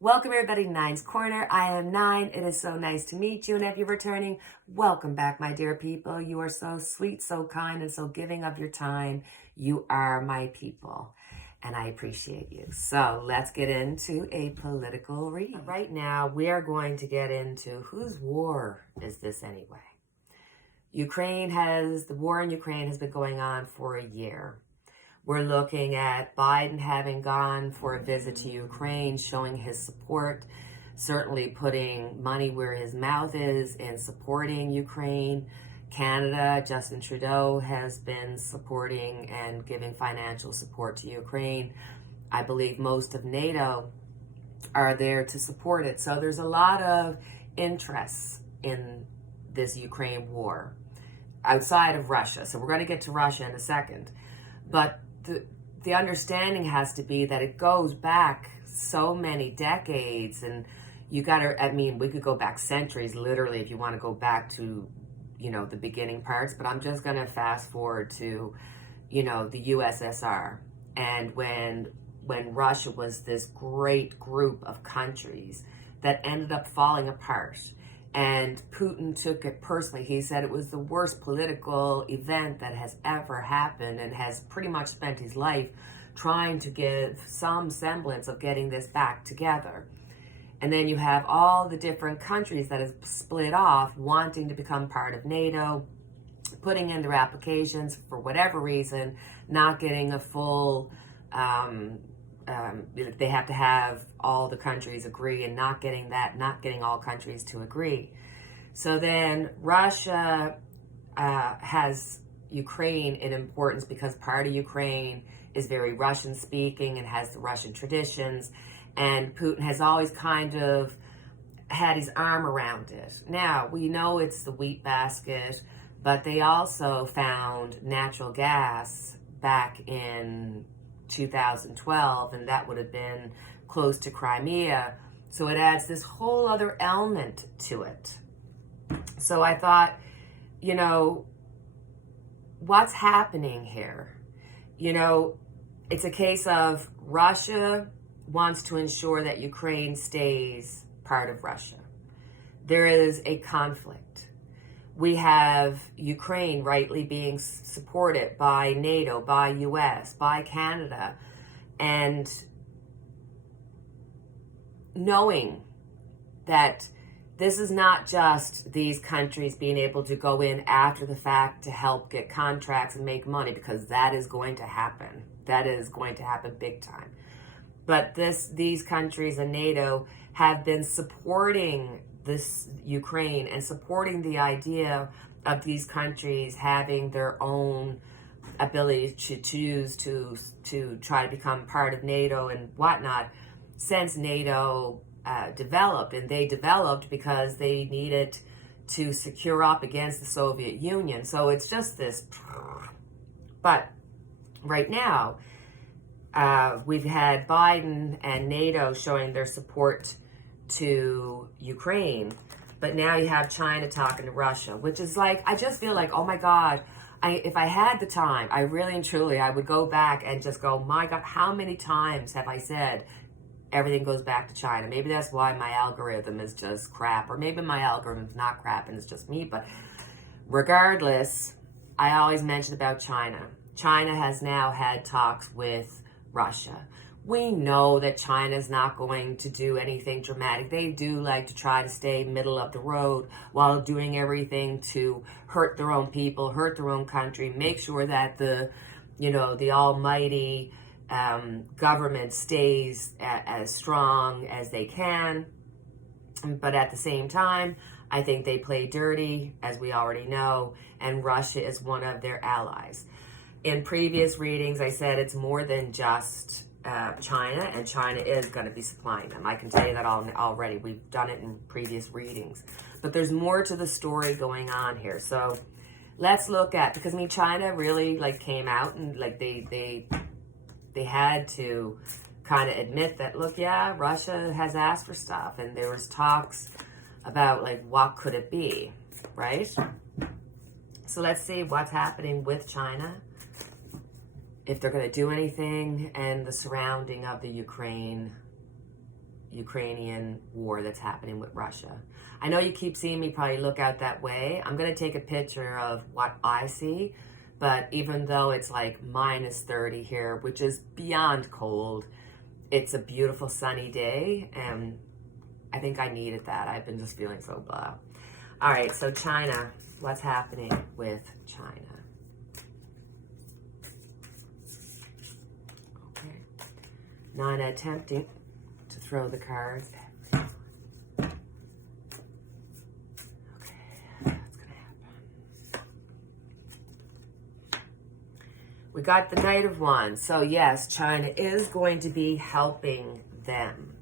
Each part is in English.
Welcome everybody to Nine's Corner. I am Nine. It is so nice to meet you. And if you're returning, welcome back, my dear people. You are so sweet, so kind, and so giving of your time. You are my people. And I appreciate you. So let's get into a political reading. Right now, we are going to get into whose war is this anyway? The war in Ukraine has been going on for a year. We're looking at Biden having gone for a visit to Ukraine, showing his support, certainly putting money where his mouth is in supporting Ukraine. Canada, Justin Trudeau has been supporting and giving financial support to Ukraine. I believe most of NATO are there to support it. So there's a lot of interest in this Ukraine war outside of Russia. So we're going to get to Russia in a second. But the understanding has to be that it goes back so many decades, and we could go back centuries, literally, if you want to go back to, the beginning parts, but I'm just going to fast forward to, the USSR. And when Russia was this great group of countries that ended up falling apart. And Putin took it personally. He said it was the worst political event that has ever happened and has pretty much spent his life trying to give some semblance of getting this back together. And then you have all the different countries that have split off, wanting to become part of NATO, putting in their applications for whatever reason, not getting a full... they have to have all the countries agree, and not getting all countries to agree. So then Russia has Ukraine in importance because part of Ukraine is very Russian speaking and has the Russian traditions, and Putin has always kind of had his arm around it. Now, we know it's the wheat basket, but they also found natural gas back in 2012, and that would have been close to Crimea. So it adds this whole other element to it. So I thought, what's happening here? It's a case of Russia wants to ensure that Ukraine stays part of Russia. There is a conflict. We have Ukraine rightly being supported by NATO, by US, by Canada, and knowing that this is not just these countries being able to go in after the fact to help get contracts and make money, because that is going to happen. That is going to happen big time. But these countries in NATO have been supporting this Ukraine and supporting the idea of these countries having their own ability to choose to try to become part of NATO and whatnot since NATO developed. And they developed because they needed to secure up against the Soviet Union. So it's just this. But right now, we've had Biden and NATO showing their support to Ukraine, but now you have China talking to Russia, which is like, I just feel like, oh my God, if I had the time, I really and truly, I would go back and just go, my God, how many times have I said everything goes back to China? Maybe that's why my algorithm is just crap, or maybe my algorithm's not crap and it's just me, but regardless, I always mention about China. China has now had talks with Russia. We know that China's not going to do anything dramatic. They do like to try to stay middle of the road while doing everything to hurt their own people, hurt their own country, make sure that the almighty government stays as strong as they can. But at the same time, I think they play dirty, as we already know, and Russia is one of their allies. In previous readings, I said it's more than just China, and China is going to be supplying them. I can tell you that already. We've done it in previous readings. But there's more to the story going on here. So let's look at, because China really came out and they had to kind of admit that, look, yeah, Russia has asked for stuff, and there was talks about what could it be, right? So let's see what's happening with China, if they're going to do anything, and the surrounding of the Ukraine Ukrainian war that's happening with Russia. I know you keep seeing me probably look out that way. I'm going to take a picture of what I see, but even though it's like minus 30 here, which is beyond cold, it's a beautiful sunny day, and I think I needed that. I've been just feeling so blah. All right, so China, what's happening with China? Okay, not attempting to throw the cards. Okay, that's gonna happen. We got the Knight of Wands. So yes, China is going to be helping them.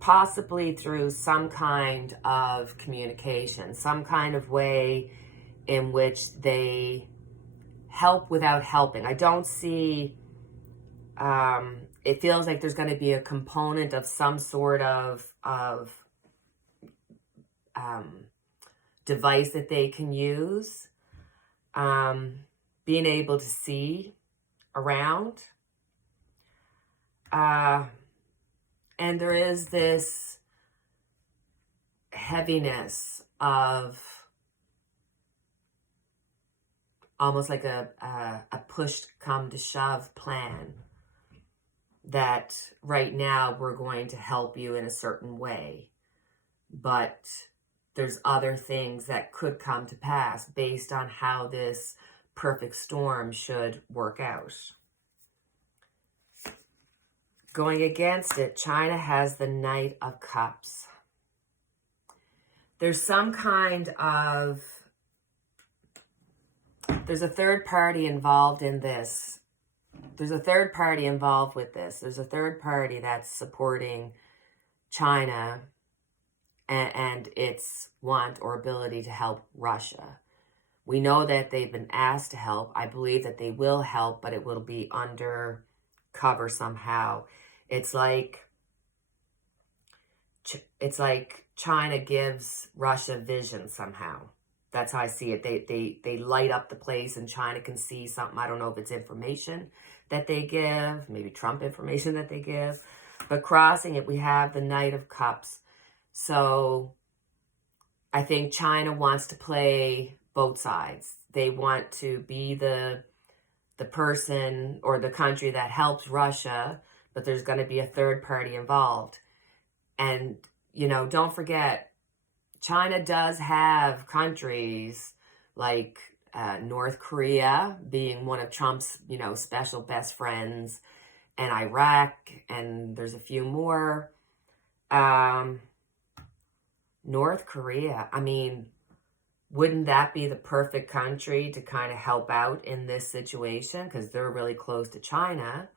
Possibly through some kind of communication, some kind of way in which they help without helping. I don't see, it feels like there's going to be a component of some sort of device that they can use, being able to see around. And there is this heaviness of almost like a push come to shove plan that right now we're going to help you in a certain way. But there's other things that could come to pass based on how this perfect storm should work out. Going against it, China has the Knight of Cups. There's some kind of, there's a third party involved in this. There's a third party involved with this. There's a third party that's supporting China and its want or ability to help Russia. We know that they've been asked to help. I believe that they will help, but it will be under cover somehow. It's like China gives Russia vision somehow. That's how I see it. They light up the place and China can see something. I don't know if it's information that they give, maybe Trump information that they give. But crossing it, we have the Knight of Cups. So I think China wants to play both sides. They want to be the person or the country that helps Russia, but there's going to be a third party involved. And, you know, don't forget, China does have countries like North Korea being one of Trump's, you know, special best friends, and Iraq, and there's a few more. North Korea, I mean, wouldn't that be the perfect country to kind of help out in this situation? Because they're really close to China.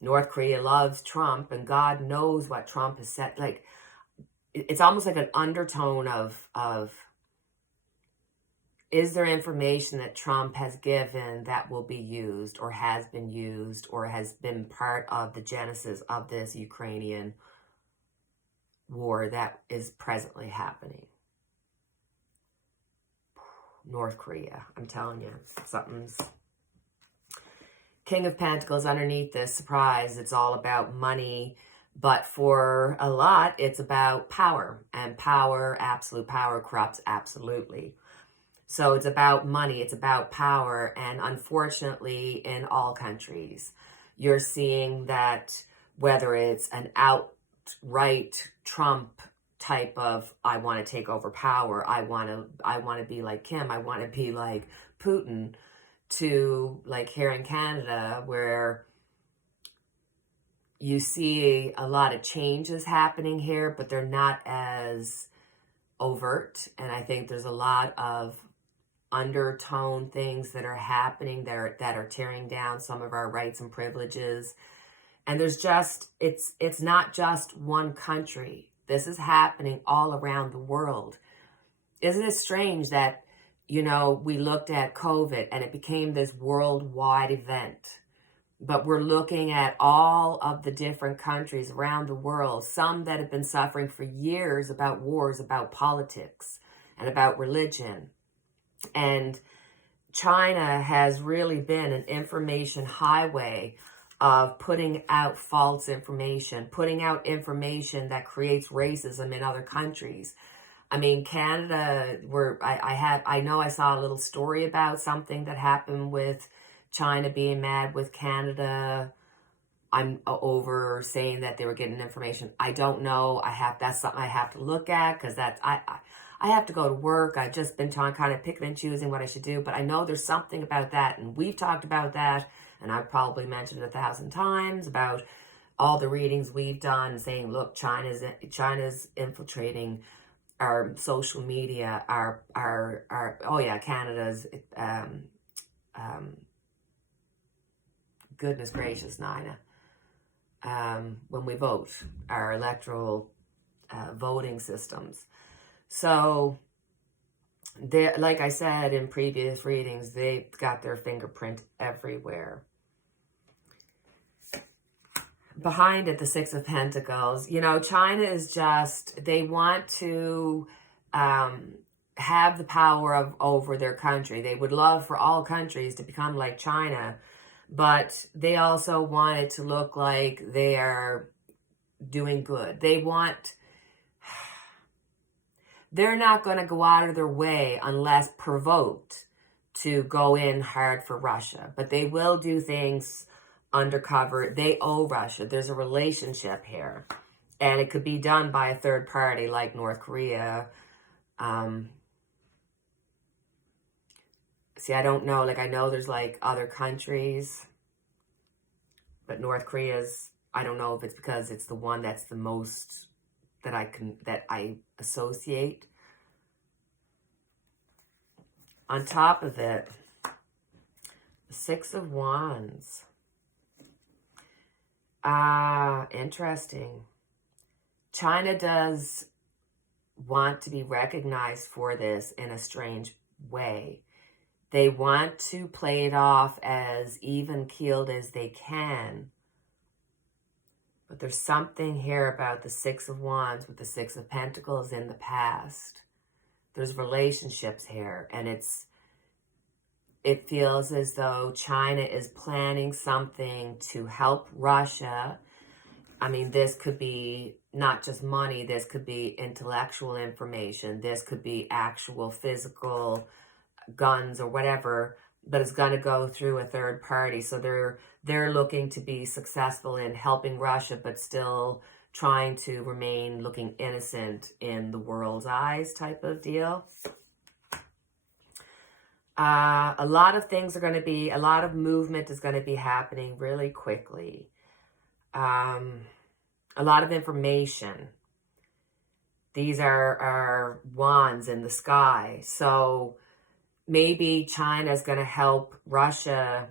North Korea loves Trump, and God knows what Trump has said. Like, it's almost like an undertone of is there information that Trump has given that will be used or has been used or has been part of the genesis of this Ukrainian war that is presently happening? North Korea, I'm telling you, something's... King of Pentacles underneath this, surprise, it's all about money, but for a lot, it's about power, and power, absolute power, corrupts absolutely. So it's about money, it's about power, and unfortunately, in all countries, you're seeing that whether it's an outright Trump type of, I want to take over power, I want to be like Kim, I want to be like Putin, to like here in Canada where you see a lot of changes happening here, but they're not as overt. And I think there's a lot of undertone things that are happening that are tearing down some of our rights and privileges. And there's just, it's not just one country. This is happening all around the world. Isn't it strange that, you know, we looked at COVID and it became this worldwide event, but we're looking at all of the different countries around the world, some that have been suffering for years about wars, about politics and about religion. And China has really been an information highway of putting out false information, putting out information that creates racism in other countries. I mean, Canada, I know I saw a little story about something that happened with China being mad with Canada. I'm over saying that they were getting information. I don't know. That's something I have to look at, because I have to go to work. I've just been kind of picking and choosing what I should do, but I know there's something about that, and we've talked about that, and I've probably mentioned it 1,000 times about all the readings we've done saying, look, China's infiltrating our social media, Canada's, goodness gracious, Nina. When we vote, our electoral voting systems. So, like I said in previous readings, they've got their fingerprint everywhere. Behind it, the Six of Pentacles, China is they want to have the power over their country. They would love for all countries to become like China, but they also want it to look like they are doing good. They're not going to go out of their way unless provoked to go in hard for Russia, but they will do things undercover. They owe Russia. There's a relationship here, and it could be done by a third party like North Korea. See, I don't know. I know there's other countries, but North Korea's, I don't know if it's because it's the one that's the most that I associate. On top of it, the Six of Wands. Interesting. China does want to be recognized for this in a strange way. They want to play it off as even-keeled as they can. But there's something here about the Six of Wands with the Six of Pentacles in the past. There's relationships here, and it feels as though China is planning something to help Russia. I mean, this could be not just money. This could be intellectual information. This could be actual physical guns or whatever, but it's going to go through a third party. So they're looking to be successful in helping Russia, but still trying to remain looking innocent in the world's eyes type of deal. A lot of things are going to be, a lot of movement is going to be happening really quickly. A lot of information. These are wands in the sky. So maybe China is going to help Russia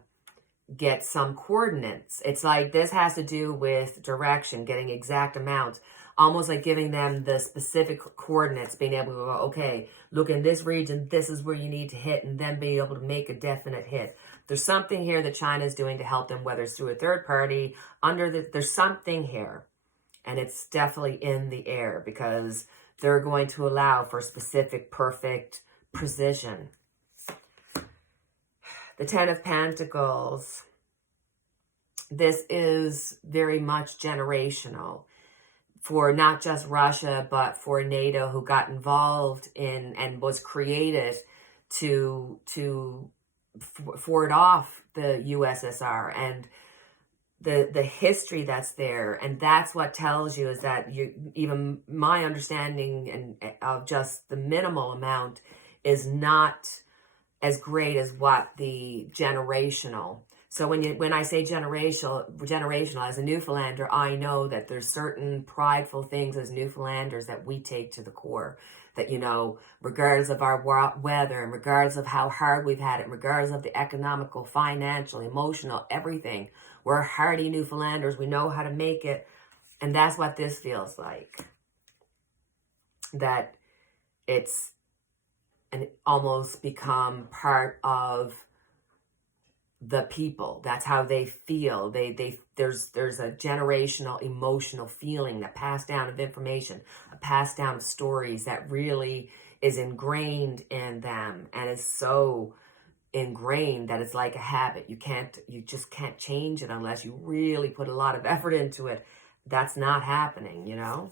get some coordinates. It's like this has to do with direction, getting exact amounts, almost like giving them the specific coordinates, being able to go, okay, look in this region, this is where you need to hit, and then being able to make a definite hit. There's something here that China is doing to help them, whether it's through a third party, there's something here, and it's definitely in the air because they're going to allow for specific, perfect precision. The Ten of Pentacles, this is very much generational for not just Russia, but for NATO, who got involved in and was created to ward off the USSR and the history that's there. And that's what tells you is that even my understanding of just the minimal amount is not as great as what the generational. So when I say generational, as a Newfoundlander, I know that there's certain prideful things as Newfoundlanders that we take to the core. That, regardless of our weather, and regardless of how hard we've had it, regardless of the economical, financial, emotional, everything, we're hardy Newfoundlanders. We know how to make it. And that's what this feels like. That it's almost become part of the people. That's how they feel. There's a generational emotional feeling, that passed down of information, a passed down of stories that really is ingrained in them and is so ingrained that it's like a habit. You just can't change it unless you really put a lot of effort into it. That's not happening, you know?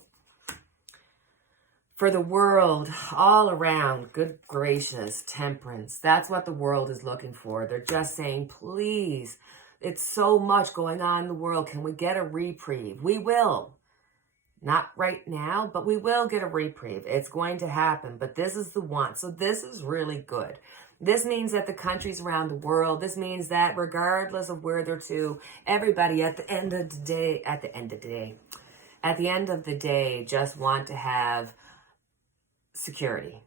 For the world, all around, good gracious, temperance. That's what the world is looking for. They're just saying, please, it's so much going on in the world. Can we get a reprieve? We will. Not right now, but we will get a reprieve. It's going to happen, but this is the one. So this is really good. This means that the countries around the world, this means that regardless of where they're to, everybody at the end of the day, just want to have security,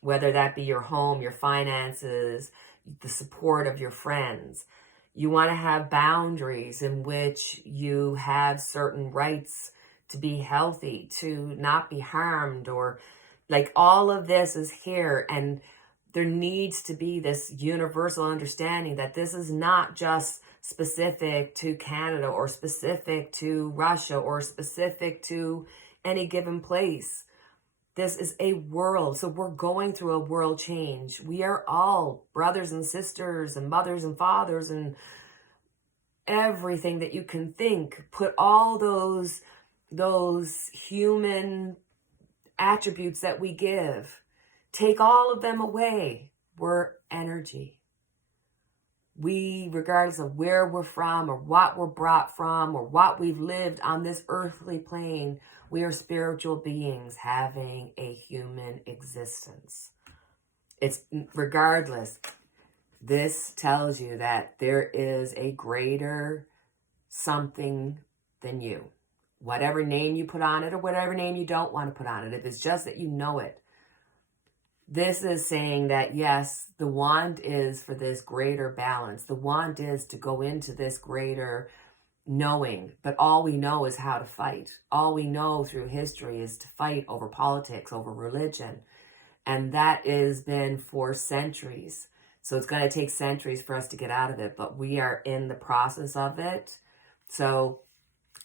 whether that be your home, your finances, the support of your friends. You want to have boundaries in which you have certain rights to be healthy, to not be harmed, or like all of this is here. And there needs to be this universal understanding that this is not just specific to Canada or specific to Russia or specific to any given place. This is a world. So we're going through a world change. We are all brothers and sisters and mothers and fathers and everything that you can think. Put all those human attributes that we give. Take all of them away. We're energy. We, regardless of where we're from or what we're brought from or what we've lived on this earthly plane, we are spiritual beings having a human existence. It's regardless. This tells you that there is a greater something than you. Whatever name you put on it or whatever name you don't want to put on it. If it's just that you know it. This is saying that, yes, the want is for this greater balance. The want is to go into this greater knowing, but all we know is how to fight. All we know through history is to fight over politics, over religion. And that has been for centuries. So it's going to take centuries for us to get out of it, but we are in the process of it. So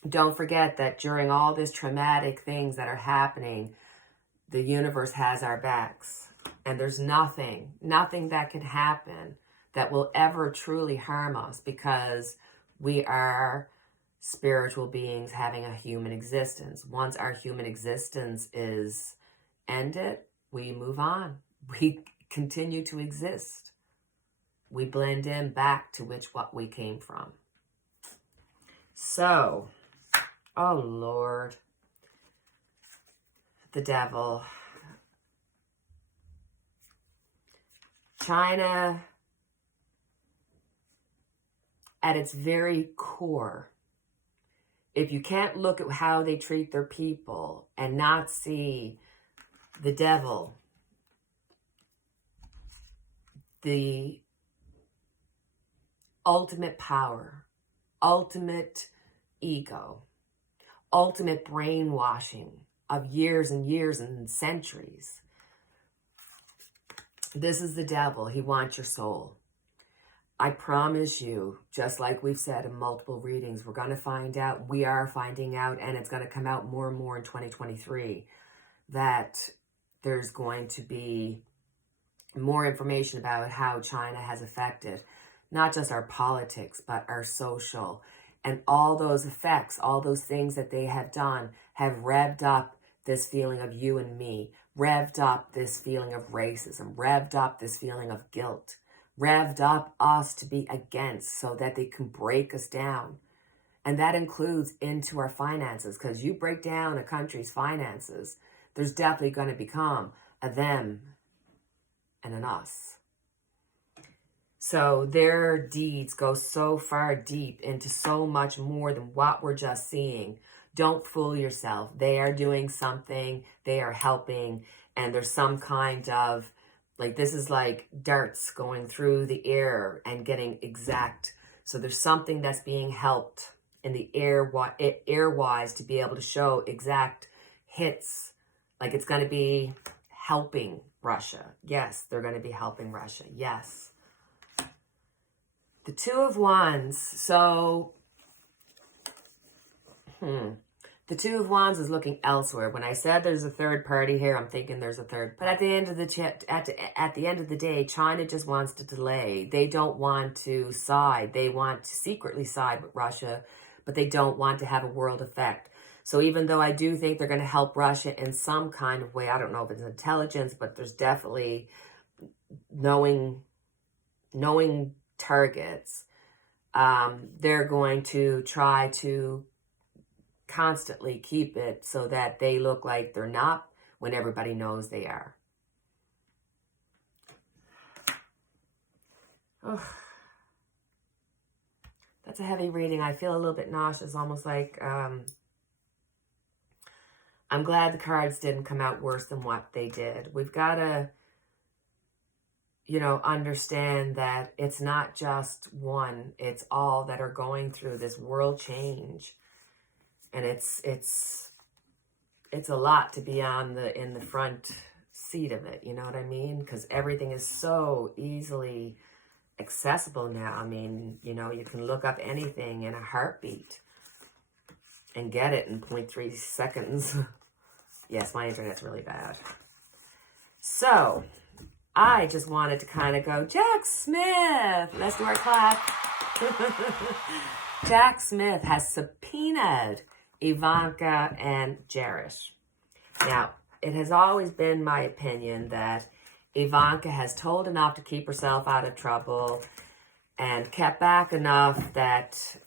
don't forget that during all these traumatic things that are happening, the universe has our backs. And there's nothing that can happen that will ever truly harm us because we are spiritual beings having a human existence. Once our human existence is ended, we move on. We continue to exist. We blend in back to what we came from. So, oh Lord, the devil. China, at its very core, if you can't look at how they treat their people and not see the devil, the ultimate power, ultimate ego, ultimate brainwashing of years and years and centuries. This is the devil. He wants your soul. I promise you, just like we've said in multiple readings, we're going to find out, we are finding out, and it's going to come out more and more in 2023, that there's going to be more information about how China has affected not just our politics, but our social, and all those effects, all those things that they have done have revved up this feeling of you and me, revved up this feeling of racism, revved up this feeling of guilt, revved up us to be against so that they can break us down. And that includes into our finances, because you break down a country's finances, there's definitely going to become a them and an us. So their deeds go so far deep into so much more than what we're just seeing. Don't fool yourself. They are doing something. They are helping. And there's some kind of, like, this is like darts going through the air and getting exact. So there's something that's being helped in the air-wise to be able to show exact hits. Like it's going to be helping Russia. Yes, they're going to be helping Russia. Yes. The Two of Wands. So, The Two of Wands is looking elsewhere. When I said there's a third party here, I'm thinking there's a third. But at the end of the day, China just wants to delay. They don't want to side. They want to secretly side with Russia, but they don't want to have a world effect. So even though I do think they're going to help Russia in some kind of way, I don't know if it's intelligence, but there's definitely knowing targets. They're going to try to constantly keep it so that they look like they're not when everybody knows they are. Oh, that's a heavy reading. I feel a little bit nauseous, almost like I'm glad the cards didn't come out worse than what they did. We've got to, understand that it's not just one, it's all that are going through this world change. And it's a lot to be in the front seat of it, you know what I mean? Because everything is so easily accessible now. I mean, you can look up anything in a heartbeat and get it in 0.3 seconds. Yes, my internet's really bad. So, I just wanted to kind of go, Jack Smith. Let's do our clap. Jack Smith has subpoenaed Ivanca and Jared. Now, it has always been my opinion that Ivanca has told enough to keep herself out of trouble and kept back enough that,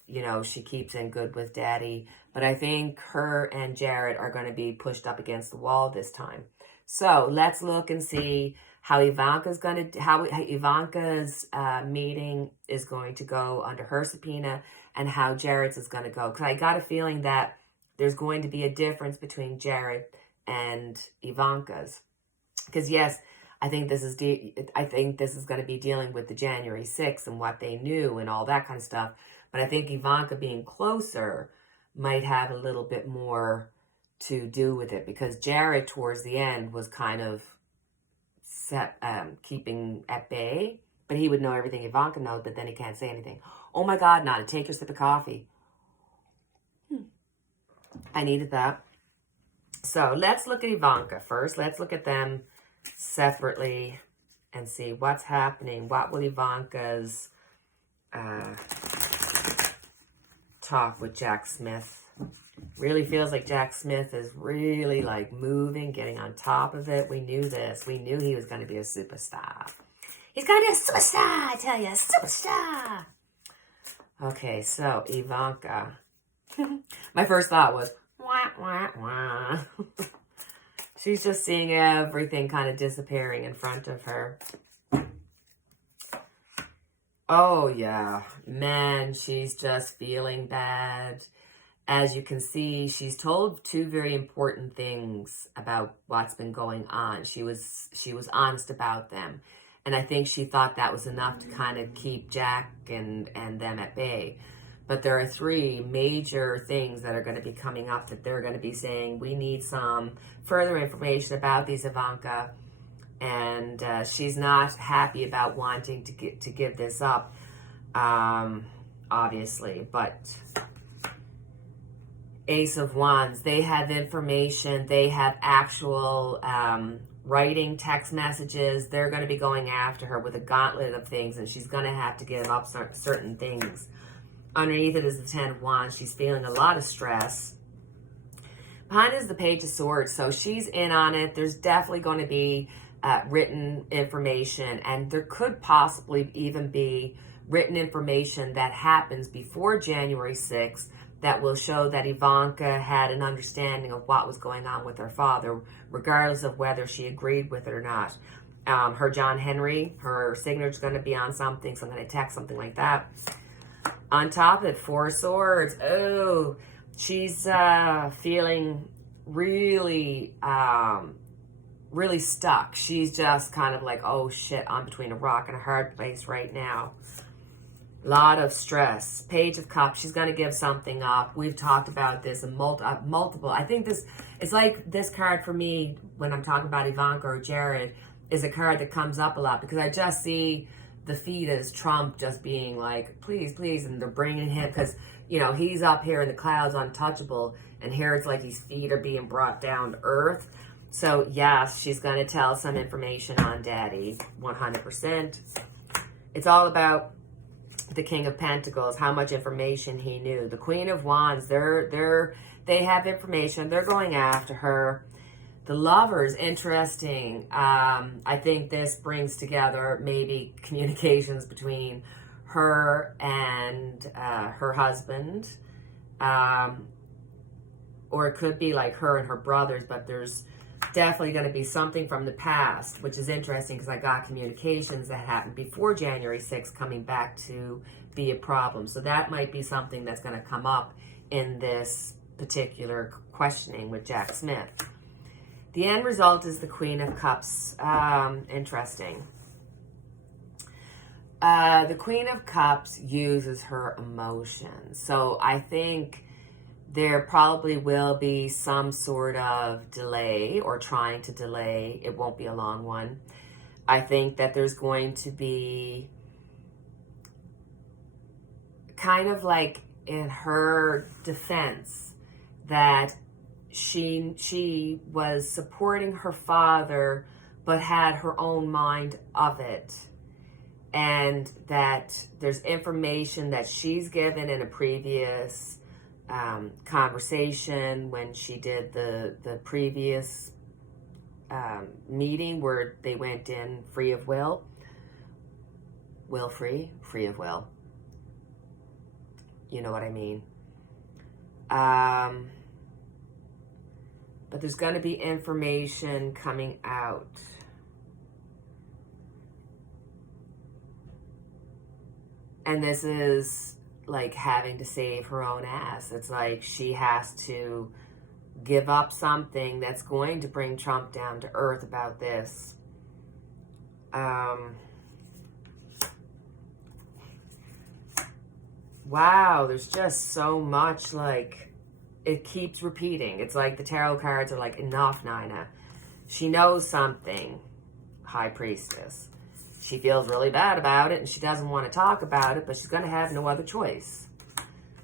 she keeps in good with daddy. But I think her and Jared are going to be pushed up against the wall this time. So let's look and see how Ivanca's meeting is going to go under her subpoena and how Jared's is going to go. Because I got a feeling that there's going to be a difference between Jared and Ivanca's. Because yes, I think this is going to be dealing with the January 6th and what they knew and all that kind of stuff. But I think Ivanca being closer might have a little bit more to do with it, because Jared towards the end was kind of keeping at bay, but he would know everything Ivanca knows, but then he can't say anything. Oh my God, Nada, take your sip of coffee. I needed that. So let's look at Ivanca first. Let's look at them separately and see what's happening. What will Ivanca's talk with Jack Smith? Really feels like Jack Smith is really like moving, getting on top of it. We knew this. We knew he was going to be a superstar. He's going to be a superstar, I tell you, a superstar. Okay, so Ivanca. My first thought was, wah, wah, wah. She's just seeing everything kind of disappearing in front of her. Oh, yeah. Man, she's just feeling bad. As you can see, she's told two very important things about what's been going on. She was honest about them. And I think she thought that was enough to kind of keep Jack and them at bay. But there are three major things that are going to be coming up that they're going to be saying, we need some further information about these, Ivanca. And she's not happy about wanting to give this up, obviously. But Ace of Wands, they have information, they have actual writing text messages. They're going to be going after her with a gauntlet of things, and she's going to have to give up certain things. Underneath it is the Ten of Wands. She's feeling a lot of stress. Behind it is the Page of Swords, so she's in on it. There's definitely going to be written information, and there could possibly even be written information that happens before January 6th that will show that Ivanca had an understanding of what was going on with her father, regardless of whether she agreed with it or not. Her John Henry, her signature is going to be on something, some kind of text, something like that. On top of it, Four of Swords. Oh, she's feeling really, really stuck. She's just kind of like, oh shit, I'm between a rock and a hard place right now. Lot of stress. Page of Cups. She's going to give something up. We've talked about this in multiple. I think it's like this card for me when I'm talking about Ivanca or Jared is a card that comes up a lot, because I just see the feed is Trump just being like, please, please, and they're bringing him, because, you know, he's up here in the clouds untouchable, and here it's like his feet are being brought down to earth. So yes, she's going to tell some information on Daddy, 100%. It's all about the King of Pentacles, how much information he knew. The Queen of Wands, they have information. They're going after her. The Lovers, interesting. I think this brings together maybe communications between her and her husband. Or it could be like her and her brothers, but there's definitely going to be something from the past, which is interesting because I got communications that happened before January 6th coming back to be a problem. So that might be something that's going to come up in this particular questioning with Jack Smith. The end result is the Queen of Cups. Interesting. The Queen of Cups uses her emotions. So I think there probably will be some sort of delay or trying to delay. It won't be a long one. I think that there's going to be kind of like in her defense that she was supporting her father but had her own mind of it, and that there's information that she's given in a previous conversation when she did the previous meeting where they went in free of will free of will, you know what I mean. But there's going to be information coming out. And this is like having to save her own ass. It's like she has to give up something that's going to bring Trump down to earth about this. Wow, there's just so much, like, it keeps repeating. It's like the tarot cards are like, enough, Nina. She knows something, High Priestess. She feels really bad about it, and she doesn't want to talk about it, but she's going to have no other choice.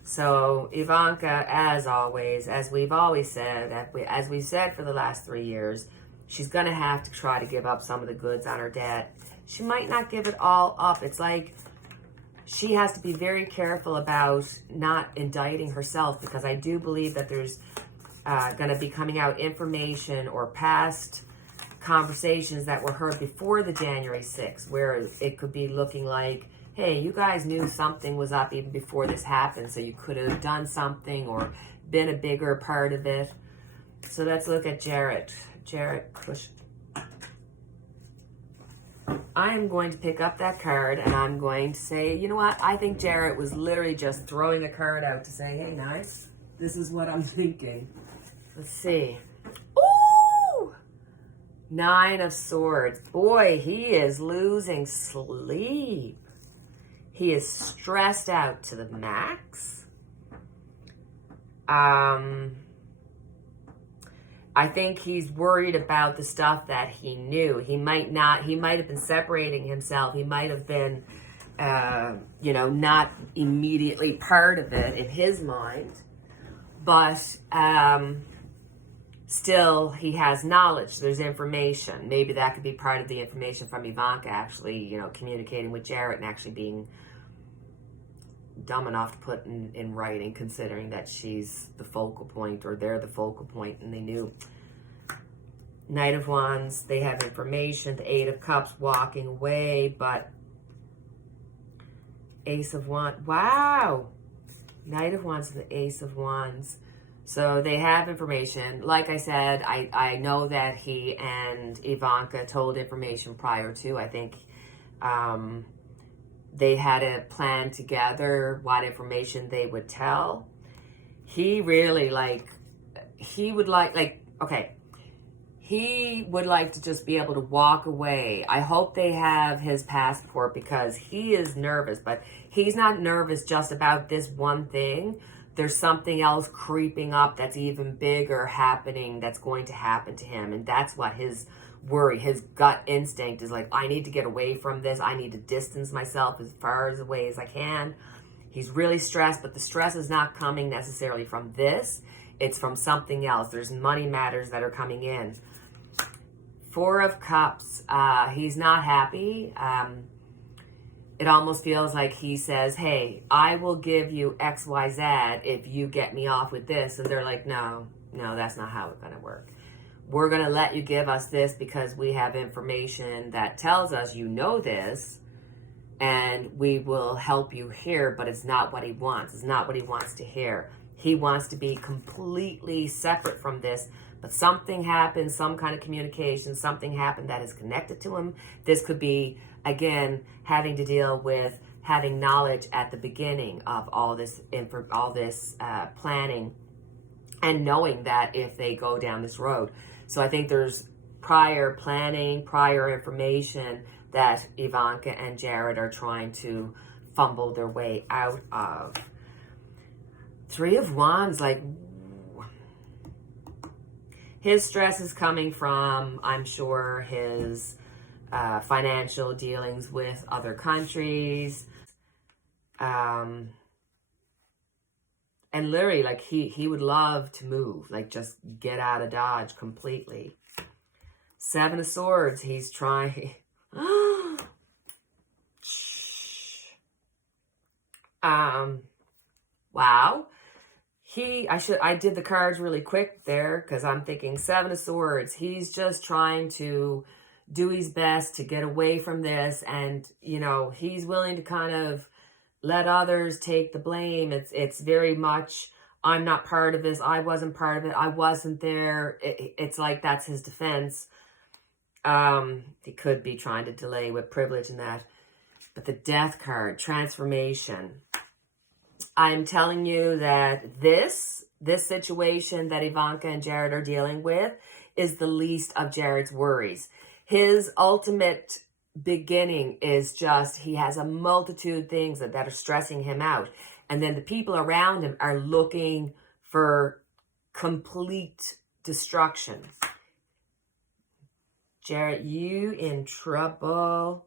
So, Ivanca, as always, as we've always said, as we've said for the last 3 years, she's going to have to try to give up some of the goods on her debt. She might not give it all up. It's like she has to be very careful about not indicting herself, because I do believe that there's going to be coming out information or past conversations that were heard before the January 6th, where it could be looking like, hey, you guys knew something was up even before this happened, so you could have done something or been a bigger part of it. So let's look at Jarrett. Jarrett, push. I am going to pick up that card and I'm going to say, you know what? I think Jarrett was literally just throwing a card out to say, hey, nice. This is what I'm thinking. Let's see. Ooh! 9 of Swords. Boy, he is losing sleep. He is stressed out to the max. I think he's worried about the stuff that he knew. He might have been separating himself. He might have been, not immediately part of it in his mind. But still, he has knowledge. There's information. Maybe that could be part of the information from Ivanca actually, communicating with Jarrett and actually being dumb enough to put in writing, considering that she's the focal point, or they're the focal point, and they knew. Knight of Wands, they have information. The 8 of Cups walking away, but Ace of Wands. Wow! Knight of Wands and the Ace of Wands. So they have information. Like I said, I know that he and Ivanca told information prior to. I think they had a plan together what information they would tell. He really he would like to just be able to walk away. I hope they have his passport, because he is nervous, but he's not nervous just about this one thing. There's something else creeping up that's even bigger happening, that's going to happen to him. And that's what his worry. His gut instinct is like, I need to get away from this. I need to distance myself as far away as I can. He's really stressed, but the stress is not coming necessarily from this. It's from something else. There's money matters that are coming in. Four of Cups, he's not happy. It almost feels like he says, hey, I will give you XYZ if you get me off with this. And they're like, no, that's not how it's going to work. We're going to let you give us this because we have information that tells us you know this, and we will help you here, but it's not what he wants. It's not what he wants to hear. He wants to be completely separate from this, but something happened, some kind of communication, something happened that is connected to him. This could be, again, having to deal with having knowledge at the beginning of all this planning, and knowing that if they go down this road. So I think there's prior planning, prior information that Ivanca and Jared are trying to fumble their way out of. Three of Wands, like, his stress is coming from, I'm sure, his financial dealings with other countries. And literally, like, he would love to move, like, just get out of Dodge completely. Seven of Swords, he's trying. Wow. I did the cards really quick there because I'm thinking Seven of Swords. He's just trying to do his best to get away from this, and, you know, he's willing to kind of let others take the blame. It's very much, I'm not part of this. I wasn't part of it. I wasn't there. It's like that's his defense. He could be trying to delay with privilege and that. But the Death card, transformation. I'm telling you that this situation that Ivanca and Jared are dealing with is the least of Jared's worries. His ultimate beginning is just, he has a multitude of things that are stressing him out. And then the people around him are looking for complete destruction. Jared, you in trouble.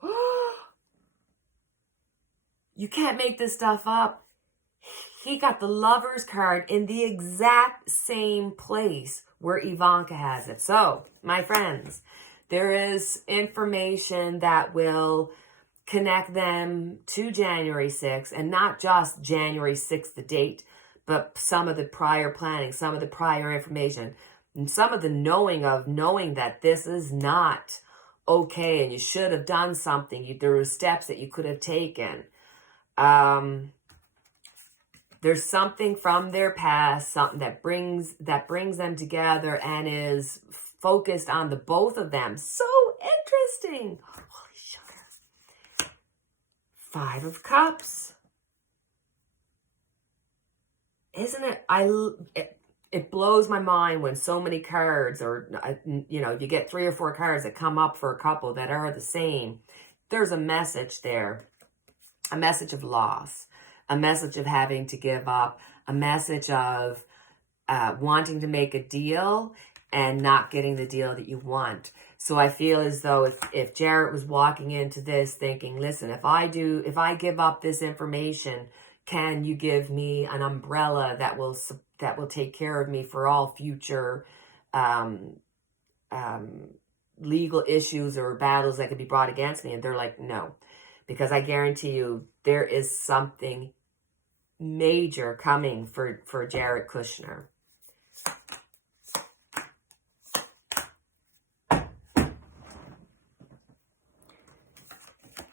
You can't make this stuff up. He got the Lover's card in the exact same place where Ivanca has it. So, my friends, there is information that will connect them to January 6th, and not just January 6th, the date, but some of the prior planning, some of the prior information, and some of the knowing that this is not okay and you should have done something. There were steps that you could have taken. There's something from their past, something that brings them together and is focused on the both of them. So interesting. Holy sugar. Five of Cups. Isn't it? It blows my mind when so many cards, or, you know, you get 3 or 4 cards that come up for a couple that are the same. There's a message there. A message of loss. A message of having to give up. A message of wanting to make a deal and not getting the deal that you want. So I feel as though if Jared was walking into this thinking, listen, if I give up this information, can you give me an umbrella that will take care of me for all future legal issues or battles that could be brought against me? And they're like, no, because I guarantee you there is something major coming for Jared Kushner.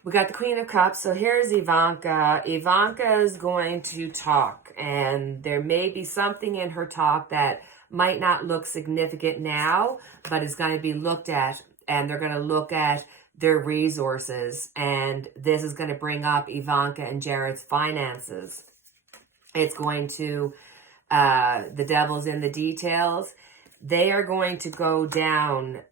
We got the Queen of Cups. So here's Ivanca. Ivanca is going to talk, and there may be something in her talk that might not look significant now, but it's going to be looked at, and they're going to look at their resources, and this is going to bring up Ivanca and Jared's finances. It's going to, the devil's in the details. They are going to go down,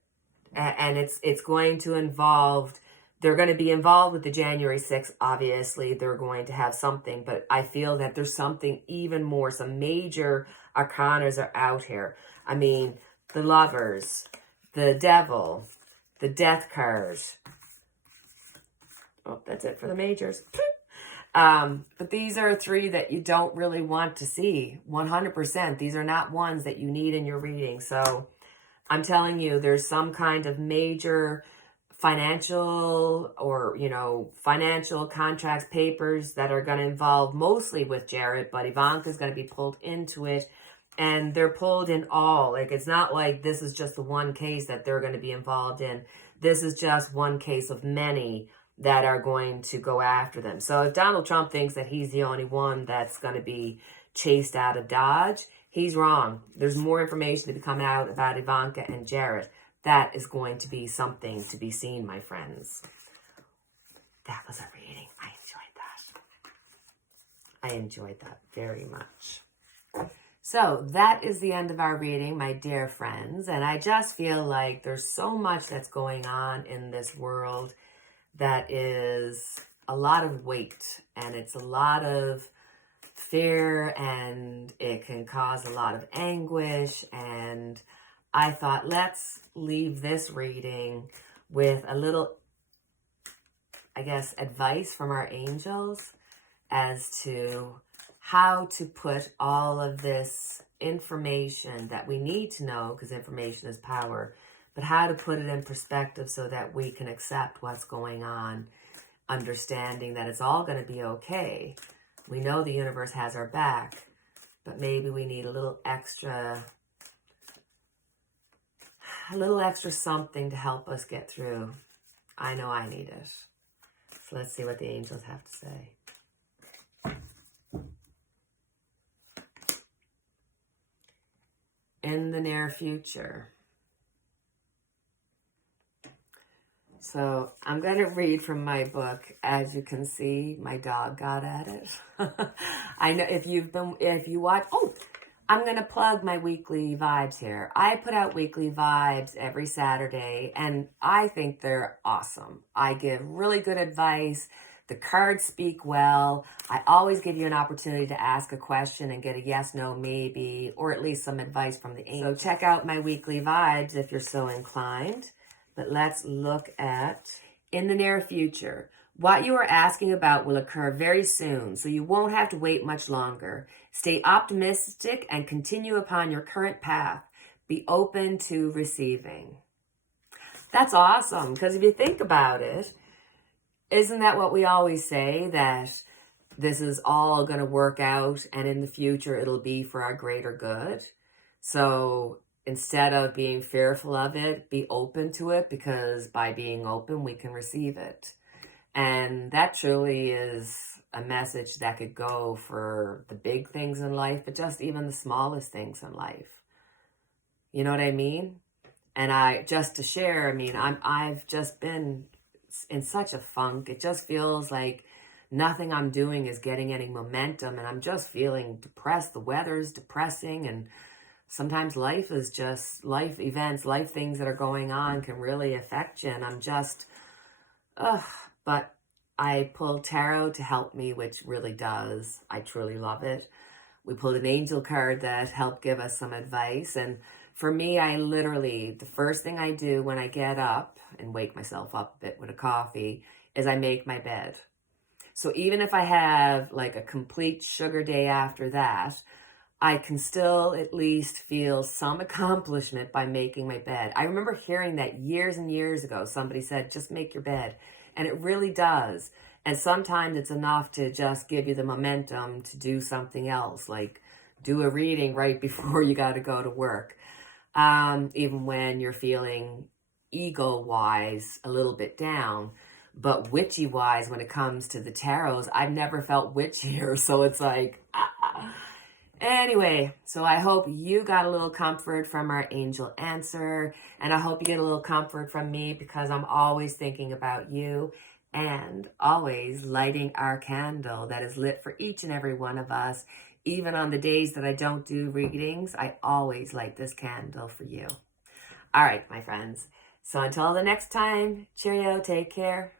and it's going to involve, they're going to be involved with the January 6th. Obviously, they're going to have something, but I feel that there's something even more. Some major arcanas are out here. I mean, the Lovers, the Devil, the Death card. Oh, that's it for the majors. But these are 3 that you don't really want to see. 100%. These are not ones that you need in your reading. So I'm telling you, there's some kind of major financial or, financial contracts, papers that are going to involve mostly with Jared, but Ivanca is going to be pulled into it. And they're pulled in all. Like, it's not like this is just the one case that they're going to be involved in. This is just one case of many that are going to go after them. So if Donald Trump thinks that he's the only one that's going to be chased out of Dodge, he's wrong. There's more information to be coming out about Ivanca and Jared. That is going to be something to be seen, my friends. That was a reading. I enjoyed that very much. So that is the end of our reading, my dear friends. And I just feel like there's so much that's going on in this world that is a lot of weight, and it's a lot of fear, and it can cause a lot of anguish. And I thought, let's leave this reading with a little, I guess, advice from our angels as to how to put all of this information that we need to know, because information is power, but how to put it in perspective so that we can accept what's going on, understanding that it's all going to be okay. We know the universe has our back, but maybe we need a little extra something to help us get through. I know I need it. So let's see what the angels have to say. In the near future. So I'm going to read from my book. As you can see, my dog got at it. I know if you watch, I'm going to plug my weekly vibes here. I put out weekly vibes every Saturday, and I think they're awesome. I give really good advice. The cards speak well. I always give you an opportunity to ask a question and get a yes, no, maybe, or at least some advice from the angels. So check out my weekly vibes if you're so inclined. But let's look at in the near future. What you are asking about will occur very soon, so you won't have to wait much longer. Stay optimistic and continue upon your current path. Be open to receiving. That's awesome, because if you think about it, isn't that what we always say, that this is all going to work out and in the future it'll be for our greater good? So instead of being fearful of it, be open to it, because by being open, we can receive it. And that truly is a message that could go for the big things in life, but just even the smallest things in life. You know what I mean? And just to share, I've just been in such a funk. It just feels like nothing I'm doing is getting any momentum, and I'm just feeling depressed. The weather's depressing, and sometimes life events, life things that are going on can really affect you, and I'm just, but I pulled tarot to help me, which really does. I truly love it. We pulled an angel card that helped give us some advice, and for me, the first thing I do when I get up and wake myself up a bit with a coffee is I make my bed. So even if I have like a complete sugar day after that, I can still at least feel some accomplishment by making my bed. I remember hearing that years and years ago. Somebody said, just make your bed. And it really does. And sometimes it's enough to just give you the momentum to do something else, like do a reading right before you got to go to work. Even when you're feeling ego-wise a little bit down, but witchy-wise when it comes to the tarots, I've never felt witchier. So it's like, Anyway, so I hope you got a little comfort from our angel answer, and I hope you get a little comfort from me, because I'm always thinking about you and always lighting our candle that is lit for each and every one of us. Even on the days that I don't do readings, I always light this candle for you. All right, my friends. So until the next time, cheerio, take care.